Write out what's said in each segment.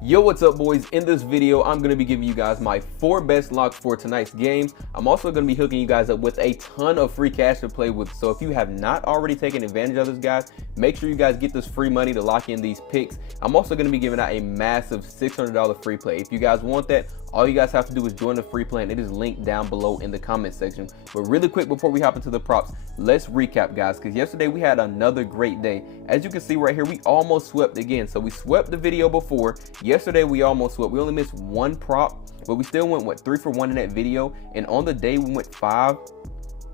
Yo, what's up, boys? In this video, I'm going to be giving you guys my 4 best locks for tonight's games. I'm also going to be hooking you guys up with a ton of free cash to play with. So if you have not already taken advantage of this, guys, make sure you guys get this free money to lock in these picks. I'm also going to be giving out a massive $600 free play. If you guys want that, all you guys have to do is join the free plan. It is linked down below in the comment section. But really quick, before we hop into the props, let's recap, guys, because yesterday we had another great day. As you can see right here, we almost swept again. So we swept the video before. Yesterday we almost swept. We only missed one prop, but we still went, what, 3 for 1 in that video. And on the day we went 5,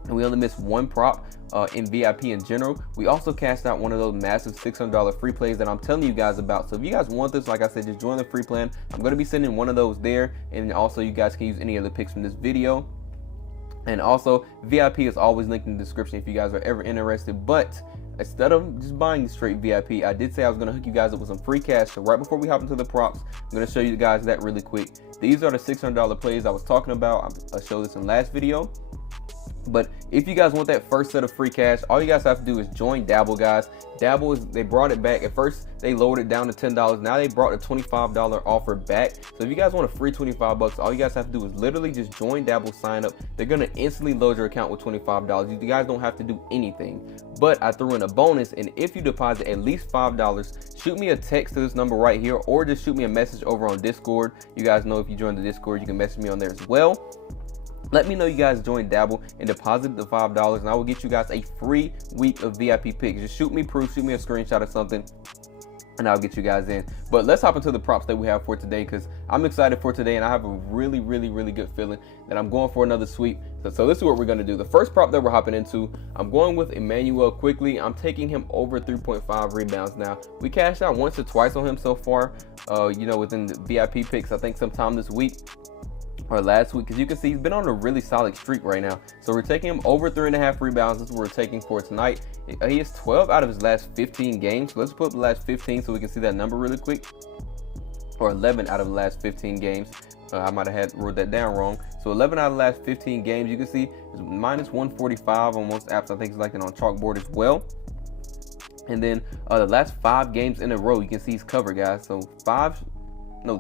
and we only missed one prop in VIP in general. We also cashed out one of those massive $600 free plays that I'm telling you guys about. So if you guys want this, like I said, just join the free plan. I'm going to be sending one of those there, and also you guys can use any other picks from this video. And also VIP is always linked in the description if you guys are ever interested. But instead of just buying straight VIP, I did say I was going to hook you guys up with some free cash. So right before we hop into the props, I'm going to show you guys that really quick. These are the $600 plays I was talking about. I showed this in last video. But if you guys want that first set of free cash, all you guys have to do is join Dabble, guys. Dabble they brought it back. At first they lowered it down to $10. Now they brought the $25 offer back. So if you guys want a free 25 bucks, all you guys have to do is literally just join Dabble, sign up. They're gonna instantly load your account with $25. You guys don't have to do anything. But I threw in a bonus, and if you deposit at least $5, shoot me a text to this number right here, or just shoot me a message over on Discord. You guys know if you join the Discord, you can message me on there as well. Let me know you guys joined Dabble and deposit the $5, and I will get you guys a free week of VIP picks. Just shoot me proof, shoot me a screenshot or something, and I'll get you guys in. But let's hop into the props that we have for today, because I'm excited for today, and I have a really good feeling that I'm going for another sweep. So this is what we're going to do. The first prop that we're hopping into, I'm going with Emmanuel quickly. I'm taking him over 3.5 rebounds. Now, we cashed out once or twice on him so far, within the VIP picks, I think sometime this week or last week, because you can see he's been on a really solid streak right now. So we're taking him over 3.5 rebounds. That's what we're taking for tonight. He has 12 out of his last 15 games. So let's put up the last 15 so we can see that number really quick. Or 11 out of the last 15 games. I might have wrote that down wrong. So 11 out of the last 15 games, you can see is minus 145 on most apps. I think it's like it on Chalkboard as well. And then the last 5 games in a row, you can see he's covered, guys. So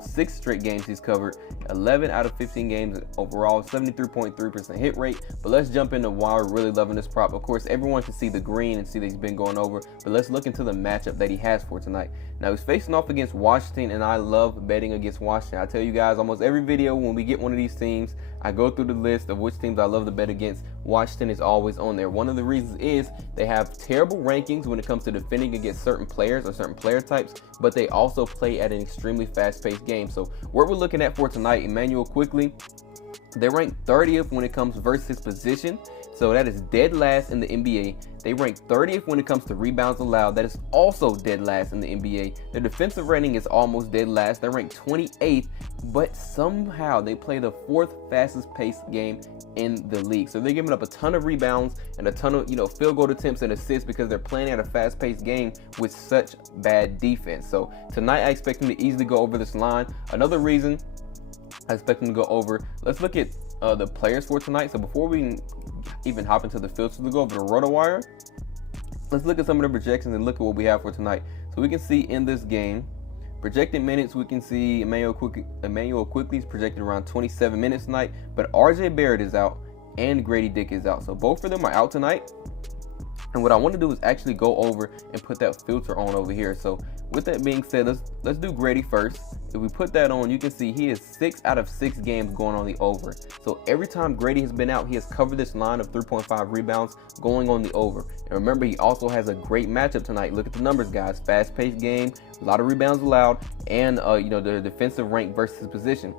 6 straight games he's covered. 11 out of 15 games overall, 73.3% hit rate. But let's jump into why we're really loving this prop. Of course, everyone can see the green and see that he's been going over, but let's look into the matchup that he has for tonight. Now, he's facing off against Washington, and I love betting against Washington. I tell you guys, almost every video when we get one of these teams, I go through the list of which teams I love to bet against. Washington is always on there. One of the reasons is they have terrible rankings when it comes to defending against certain players or certain player types, but they also play at an extremely fast-paced game. So what we're looking at for tonight, Emmanuel quickly, they're ranked 30th when it comes versus position. So that is dead last in the NBA. They rank 30th when it comes to rebounds allowed. That is also dead last in the NBA. Their defensive rating is almost dead last. They're ranked 28th, but somehow they play the 4th fastest paced game in the league. So they're giving up a ton of rebounds and a ton of field goal attempts and assists because they're playing at a fast paced game with such bad defense. So tonight I expect them to easily go over this line. Another reason I expect them to go over, let's look at the players for tonight. So before we even hop into the filters, we'll go over to RotoWire. Let's look at some of the projections and look at what we have for tonight. So we can see in this game, projected minutes, we can see Emmanuel quickly is projected around 27 minutes tonight, but RJ Barrett is out and Grady Dick is out. So both of them are out tonight. And what I want to do is actually go over and put that filter on over here. So with that being said, let's do Grady first. If we put that on, you can see he is 6 out of 6 games going on the over. So every time Grady has been out, he has covered this line of 3.5 rebounds going on the over. And remember, he also has a great matchup tonight. Look at the numbers, guys. Fast-paced game, a lot of rebounds allowed, and their defensive rank versus position.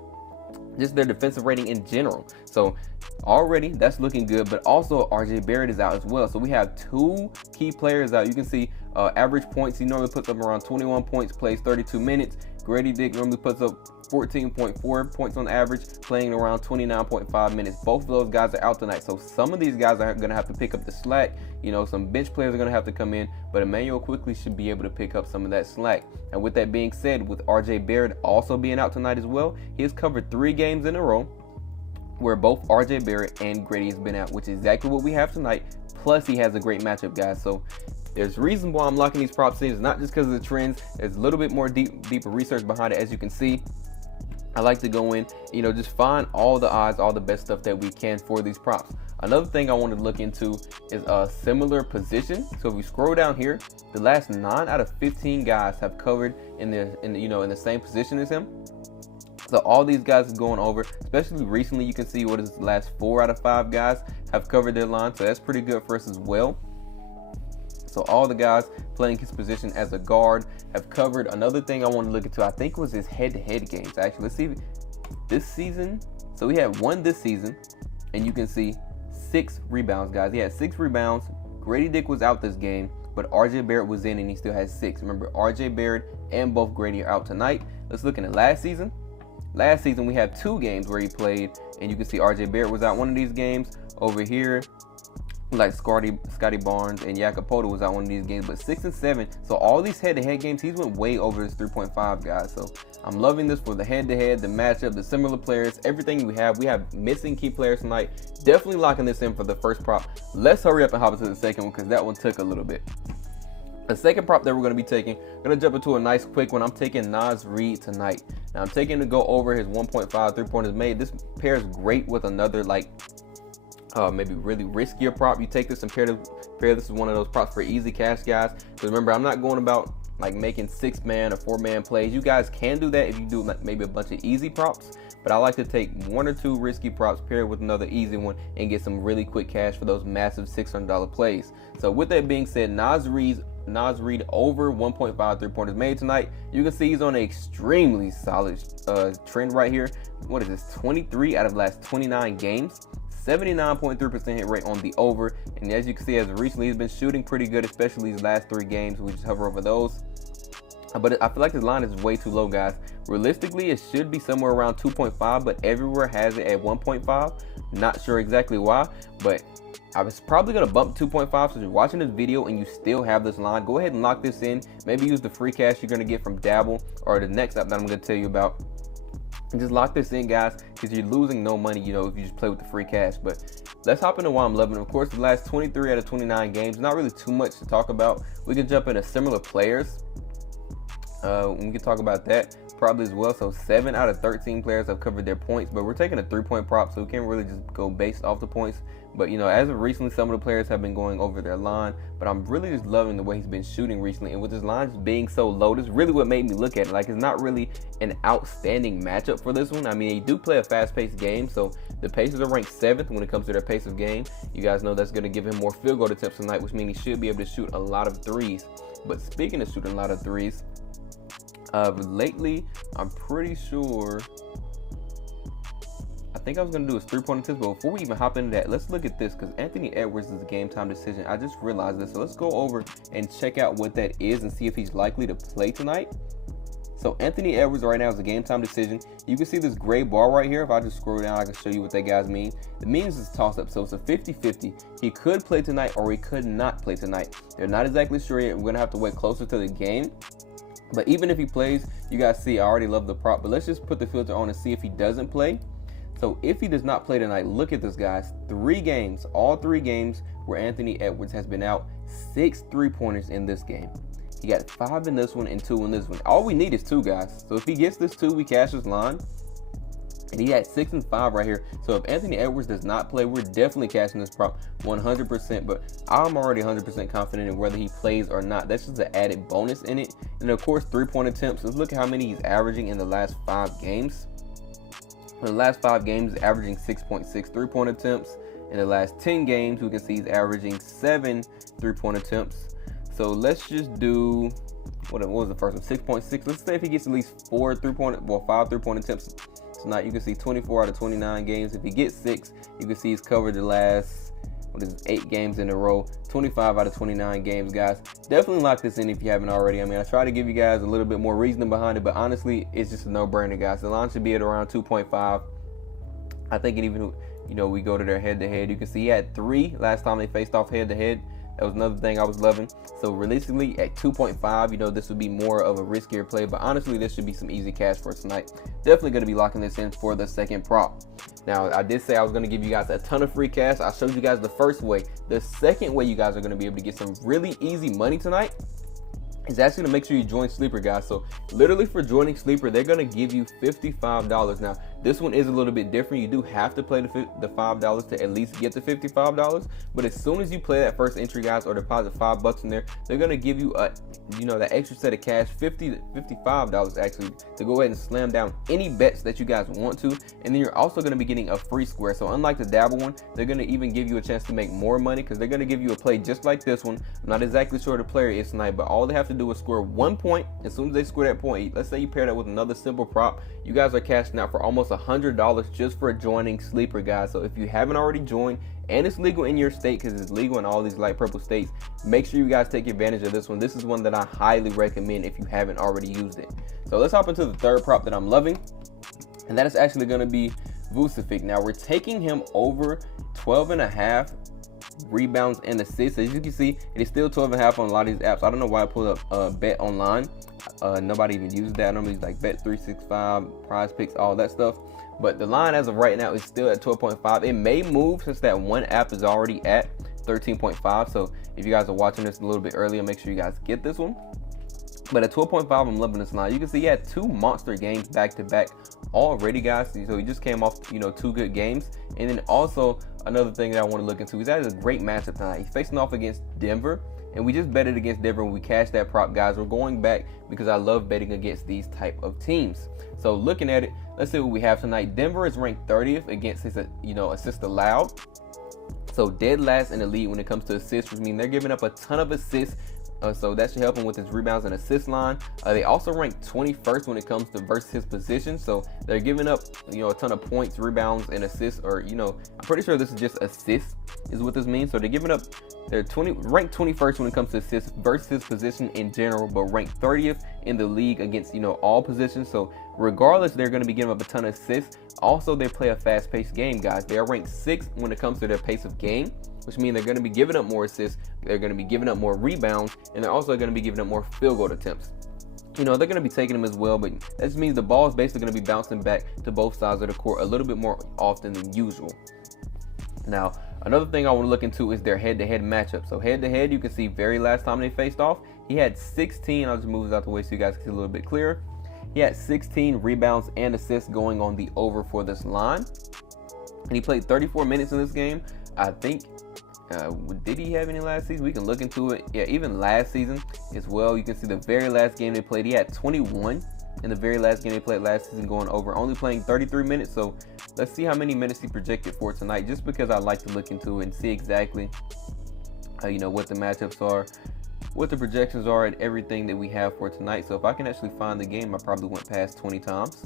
Just their defensive rating in general. So already that's looking good, but also RJ Barrett is out as well. So we have 2 key players out. You can see average points, he normally puts up around 21 points, plays 32 minutes. Grady Dick normally puts up 14.4 points on average, playing around 29.5 minutes. Both of those guys are out tonight. So some of these guys are going to have to pick up the slack. Some bench players are going to have to come in, but Emmanuel quickly should be able to pick up some of that slack. And with that being said, with RJ Barrett also being out tonight as well, he has covered 3 games in a row where both RJ Barrett and Grady has been out, which is exactly what we have tonight. Plus, he has a great matchup, guys. So There's reason why I'm locking these props in. It's not just because of the trends. There's a little bit more deeper research behind it. As you can see, I like to go in, just find all the odds, all the best stuff that we can for these props. Another thing I want to look into is a similar position. So if we scroll down here, the last 9 out of 15 guys have covered in the same position as him. So all these guys are going over, especially recently. You can see what is the last 4 out of 5 guys have covered their line. So that's pretty good for us as well. So all the guys playing his position as a guard have covered. Another thing I want to look into, I think, was his head-to-head games. Actually, let's see this season. So we had 1 this season, and you can see 6 rebounds, guys. He had 6 rebounds. Grady Dick was out this game, but RJ Barrett was in, and he still has 6. Remember, RJ Barrett and both Grady are out tonight. Let's look at last season. Last season, we had 2 games where he played, and you can see RJ Barrett was out one of these games. Over here, like Scotty Barnes and Jacopoto was out one of these games, but 6 and 7. So all these head-to-head games, he's went way over his 3.5, guys. So I'm loving this for the head-to-head, the matchup, the similar players, everything we have. We have missing key players tonight. Definitely locking this in for the first prop. Let's hurry up and hop into the second one because that one took a little bit. The second prop that we're going to be taking, I'm going to jump into a nice quick one. I'm taking Naz Reid tonight. Now I'm taking to go over his 1.5 3-pointers made. This pairs great with another maybe really riskier prop. You take this and pair this is one of those props for easy cash, guys. Because remember, I'm not going about making 6-man or 4-man plays. You guys can do that if you do maybe a bunch of easy props, but I like to take 1 or 2 risky props paired with another easy one and get some really quick cash for those massive $600 plays. So with that being said, Naz Reid over 1.5 3-pointers made tonight. You can see he's on an extremely solid trend right here. What is this? 23 out of the last 29 games. 79.3% hit rate on the over, and as you can see, as recently he's been shooting pretty good, especially these last 3 games. We just hover over those, but I feel like his line is way too low, guys. Realistically, it should be somewhere around 2.5, but everywhere has it at 1.5. Not sure exactly why, but I was probably going to bump 2.5. So if you're watching this video and you still have this line, go ahead and lock this in. Maybe use the free cash you're going to get from Dabble or the next app that I'm going to tell you about. And just lock this in, guys, because you're losing no money, if you just play with the free cash. But let's hop into why I'm loving it. Of course, the last 23 out of 29 games, not really too much to talk about. We can jump into similar players. We can talk about that probably as well. So 7 out of 13 players have covered their points, but we're taking a 3-point prop, so we can't really just go based off the points. But as of recently, some of the players have been going over their line, but I'm really just loving the way he's been shooting recently. And with his line just being so low, this is really what made me look at it. It's not really an outstanding matchup for this one. I mean, they do play a fast-paced game, so the Pacers are ranked 7th when it comes to their pace of game. You guys know that's going to give him more field goal attempts tonight, which means he should be able to shoot a lot of threes. But speaking of shooting a lot of threes, lately, I'm pretty sure, I think I was going to do his 3-point attempts, but before we even hop into that, let's look at this, because Anthony Edwards is a game time decision. I just realized this, so let's go over and check out what that is and see if he's likely to play tonight. So Anthony Edwards right now is a game time decision. You can see this gray bar right here. If I just scroll down, I can show you what that guys mean. The means is toss up, so it's a 50-50. He could play tonight or he could not play tonight. They're not exactly sure yet. We're going to have to wait closer to the game. But even if he plays, you guys see I already love the prop, but let's just put the filter on and see if he doesn't play. So if he does not play tonight, look at this, guys. 3 games, all 3 games where Anthony Edwards has been out, 6 3-pointers in this game. He got 5 in this one and 2 in this one. All we need is 2, guys. So if he gets this 2, we cash his line. And he had 6 and 5 right here. So if Anthony Edwards does not play, we're definitely cashing this prop 100%. But I'm already 100% confident in whether he plays or not. That's just an added bonus in it. And of course, 3-point attempts. Let's look at how many he's averaging in the last 5 games. In the last 5 games, he's averaging 6.6 3-point attempts. In the last 10 games, we can see he's averaging 7 3-point attempts. So let's just do, what was the first one? 6.6. Let's say if he gets at least 5 3-point attempts tonight, you can see 24 out of 29 games. If he gets 6, you can see he's covered the last 8 games in a row. 25 out of 29 games, guys. Definitely lock this in if you haven't already. I mean, I try to give you guys a little bit more reasoning behind it, but honestly, it's just a no-brainer, guys. The line should be at around 2.5. I think it even, we go to their head-to-head. You can see he had 3 last time they faced off head-to-head. That was another thing I was loving. So realistically, at 2.5, you know, this would be more of a riskier play, but honestly, this should be some easy cash for tonight. Definitely going to be locking this in for the second prop. Now, I did say I was going to give you guys a ton of free cash. I showed you guys the first way. The second way you guys are going to be able to get some really easy money tonight is actually to make sure you join Sleeper, guys. So literally for joining Sleeper, they're going to give you $55. Now, this one is a little bit different. You do have to play the $5 to at least get the $55. But as soon as you play that first entry, guys, or deposit $5 in there, they're going to give you a, you know, that extra set of cash, $55 actually, to go ahead and slam down any bets that you guys want to. And then you're also going to be getting a free square. So unlike the Dabble one, they're going to even give you a chance to make more money, because they're going to give you a play just like this one. I'm not exactly sure the player is tonight, but all they have to do is score 1 point. As soon as they score that point, let's say you pair that with another simple prop, you guys are cashing out for almost $100 just for joining Sleeper, guys. So if you haven't already joined, and it's legal in your state, because it's legal in all these light purple states, make sure you guys take advantage of this one. This is one that I highly recommend if you haven't already used it. So let's hop into the third prop that I'm loving, and that is actually going to be Vucevic. Now we're taking him over 12.5 rebounds and assists. As you can see, it is still 12.5 on a lot of these apps. I don't know why I pulled up Bet Online. Nobody even uses that. Normally it's like Bet365, prizepicks, all that stuff. But the line as of right now is still at 12.5. It may move since that one app is already at 13.5. So if you guys are watching this a little bit earlier, make sure you guys get this one. But at 12.5, I'm loving this line. You can see he had 2 monster games back to back already, guys. So he just came off, you know, 2 good games. And then also another thing that I want to look into is that is a great matchup tonight. He's facing off against Denver, and we just betted against Denver when we cashed that prop, guys. We're going back because I love betting against these type of teams. So looking at it, let's see what we have tonight. Denver is ranked 30th against his, assists allowed. So dead last in the league when it comes to assists, which means they're giving up a ton of assists. So that should help him with his rebounds and assist line. They also rank 21st when it comes to versus his position. So they're giving up, a ton of points, rebounds, and assists. Or, I'm pretty sure this is just assists is what this means. So they're giving up, they're ranked 21st when it comes to assists versus his position in general, but ranked 30th in the league against, all positions. So regardless, they're going to be giving up a ton of assists. Also, they play a fast-paced game, guys. They are ranked 6th when it comes to their pace of game, which means they're going to be giving up more assists, they're going to be giving up more rebounds, and they're also going to be giving up more field goal attempts. They're going to be taking them as well, but that just means the ball is basically going to be bouncing back to both sides of the court a little bit more often than usual. Now, another thing I want to look into is their head-to-head matchup. So head-to-head, you can see very last time they faced off, he had 16, I'll just move this out the way so you guys can see a little bit clearer. He had 16 rebounds and assists going on the over for this line. And he played 34 minutes in this game. I think, did he have any last season? We can look into it. Yeah, even last season as well. You can see the very last game they played, he had 21 in the very last game they played last season going over, only playing 33 minutes. So let's see how many minutes he projected for tonight, just because I like to look into it and see exactly, what the matchups are, what the projections are, and everything that we have for tonight. So if I can actually find the game, I probably went past 20 times.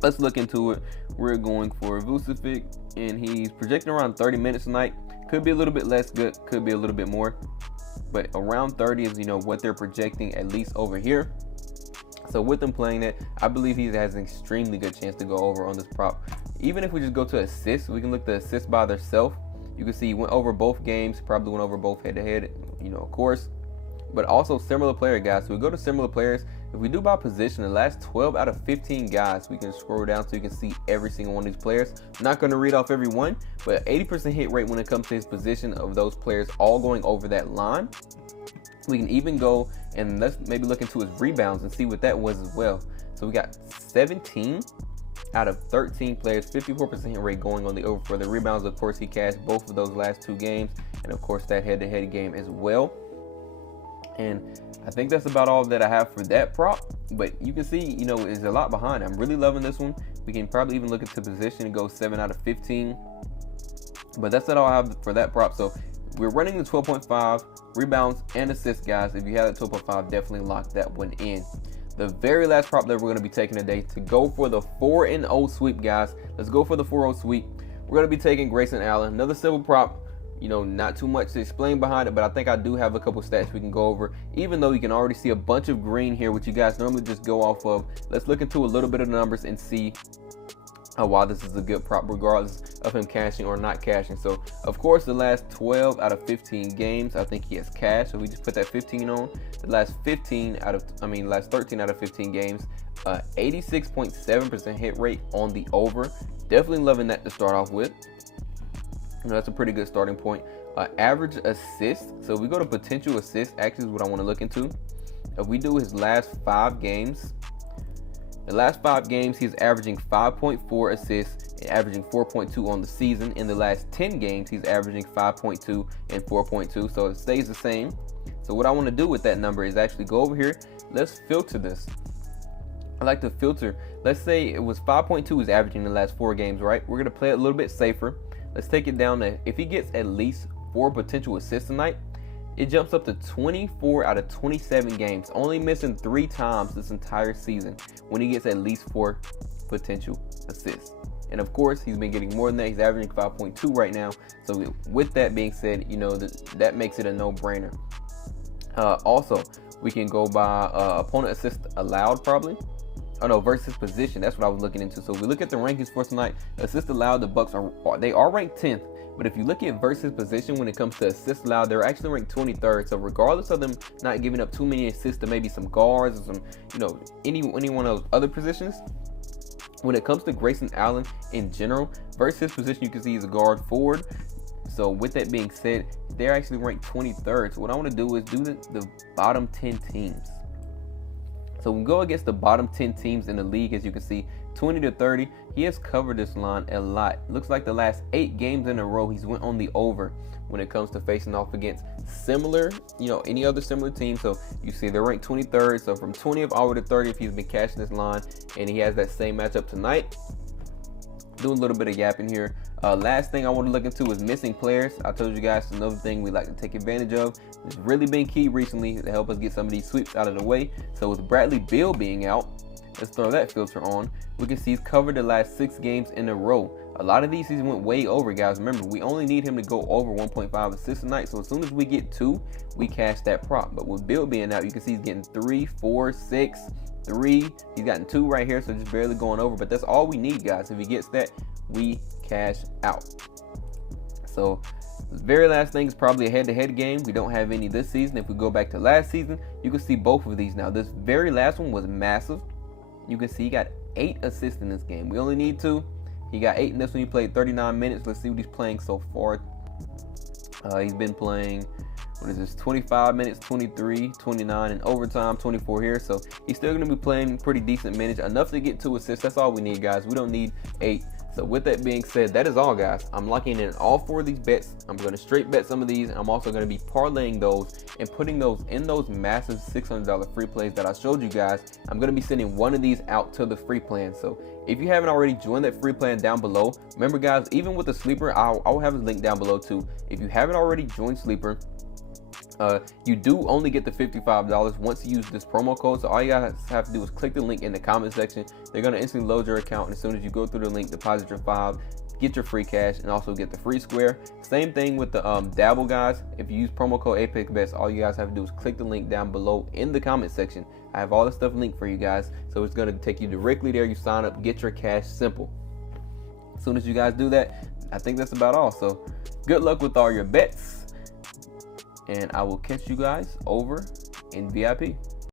Let's look into it. We're going for Vucevic, and he's projecting around 30 minutes tonight. Could be a little bit less good, could be a little bit more, but around 30 is what they're projecting, at least over here. So with them playing that, I believe he has an extremely good chance to go over on this prop. Even if we just go to assists, we can look the assists by themselves. You can see he went over both games, probably went over both head-to-head, of course. But also similar player, guys. So we go to similar players. If we do by position, the last 12 out of 15 guys, we can scroll down so you can see every single one of these players. I'm not going to read off every one, but 80% hit rate when it comes to his position of those players all going over that line. We can even go and let's maybe look into his rebounds and see what that was as well. So we got 17 out of 13 players, 54% hit rate going on the over for the rebounds. Of course, he cashed both of those last 2 games, and of course that head-to-head game as well. And I think that's about all that I have for that prop. But you can see, there's a lot behind. I'm really loving this one. We can probably even look into position and go 7 out of 15. But that's all I have for that prop. So we're running the 12.5 rebounds and assists, guys. If you have that 12.5, definitely lock that one in. The very last prop that we're going to be taking today to go for the 4-0 sweep, guys. Let's go for the 4-0 sweep. We're going to be taking Grayson Allen. Another simple prop. Not too much to explain behind it, but I think I do have a couple stats we can go over, even though you can already see a bunch of green here, which you guys normally just go off of. Let's look into a little bit of the numbers and see Why this is a good prop regardless of him cashing or not cashing. So of course the last 12 out of 15 games I think he has cashed, so we just put that 15 on. The last 13 out of 15 games, 86.7% hit rate on the over. Definitely loving that to start off with. That's a pretty good starting point. Average assist, so we go to potential assist, actually is what I want to look into. If we do his last 5 games, the last 5 games, he's averaging 5.4 assists and averaging 4.2 on the season. In the last 10 games, he's averaging 5.2 and 4.2, so it stays the same. So what I want to do with that number is actually go over here. Let's filter this. I like to filter. Let's say it was 5.2 is averaging in the last 4 games, right? We're going to play it a little bit safer. Let's take it down to, if he gets at least 4 potential assists tonight, it jumps up to 24 out of 27 games, only missing 3 times this entire season when he gets at least 4 potential assists. And of course, he's been getting more than that. He's averaging 5.2 right now. So with that being said, you know, that makes it a no-brainer. Also, we can go by opponent assist allowed probably. Oh no, versus position. That's what I was looking into. So if we look at the rankings for tonight, assist allowed, the Bucks are ranked 10th. But if you look at versus position when it comes to assists allowed, they're actually ranked 23rd. So regardless of them not giving up too many assists to maybe some guards or some, you know, any one of those other positions, when it comes to Grayson Allen in general, versus position, you can see he's a guard forward. So with that being said, they're actually ranked 23rd. So what I want to do is do the bottom 10 teams. So we go against the bottom 10 teams in the league, as you can see, 20 to 30. He has covered this line a lot. Looks like the last 8 games in a row, he's went on the over when it comes to facing off against similar, you know, any other similar team. So you see they're ranked 23rd. So from 20th all the way to 30th, he's been cashing this line, and he has that same matchup tonight. Doing a little bit of yapping here. Last thing I want to look into is missing players. I told you guys another thing we like to take advantage of. It's really been key recently to help us get some of these sweeps out of the way. So with Bradley Beal being out, let's throw that filter on. We can see he's covered the last 6 games in a row. A lot of these he's went way over, guys. Remember, we only need him to go over 1.5 assists a night. So as soon as we get 2, we cash that prop. But with Beal being out, you can see he's getting 3, 4, 6, 3. He's gotten 2 right here, so just barely going over. But that's all we need, guys. If he gets that, we cash out. So the very last thing is probably a head-to-head game. We don't have any this season. If we go back to last season, you can see both of these now. This very last one was massive. You can see he got 8 assists in this game. We only need 2. He got 8 in this one. He played 39 minutes. Let's see what he's playing so far. He's been playing, 25 minutes, 23, 29 in overtime, 24 here. So he's still going to be playing pretty decent minutes, enough to get 2 assists. That's all we need, guys. We don't need 8. So with that being said, that is all, guys. I'm locking in all 4 of these bets. I'm going to straight bet some of these, and I'm also going to be parlaying those and putting those in those massive $600 free plays that I showed you guys. I'm going to be sending one of these out to the free plan. So if you haven't already joined that free plan down below, remember, guys, even with the sleeper, I'll have a link down below too. If you haven't already joined sleeper, you do only get the $55 once you use this promo code. So all you guys have to do is click the link in the comment section. They're going to instantly load your account, and as soon as you go through the link, deposit your $5, get your free cash, and also get the free square. Same thing with the Dabble, guys. If you use promo code ApexBetz, all you guys have to do is click the link down below in the comment section. I have all the stuff linked for you guys, so it's going to take you directly there. You sign up, get your cash, simple. As soon as you guys do that, I think that's about all. So good luck with all your bets, and I will catch you guys over in VIP.